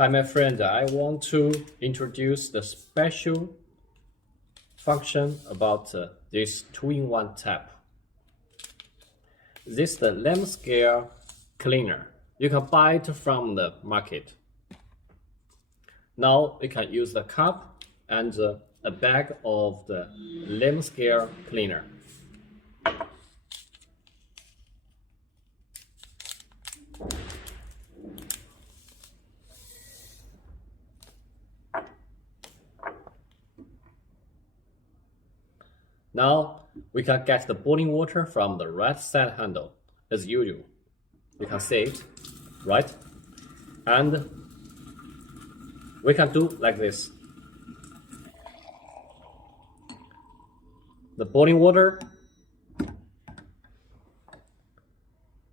Hi, my friend. I want to introduce the special function about this 2-in-1 tap. This is the lamp scale cleaner. You can buy it from the market. Now you can use the cup and a bag of the lamp scale cleaner. Now we can get the boiling water from the right side handle as usual. You can see it, right? And we can do like this. The boiling water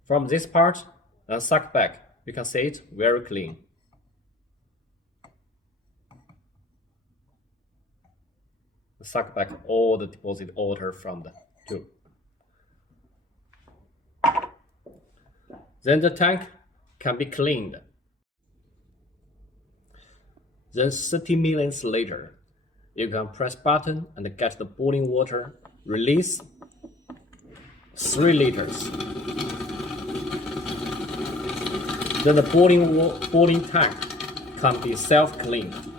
from this part and suck back. You can see it very clean. Suck back all the deposit water from the tube. Then the tank can be cleaned. Then 30 minutes later, you can press button and get the boiling water release 3 liters. Then the boiling tank can be self-cleaned.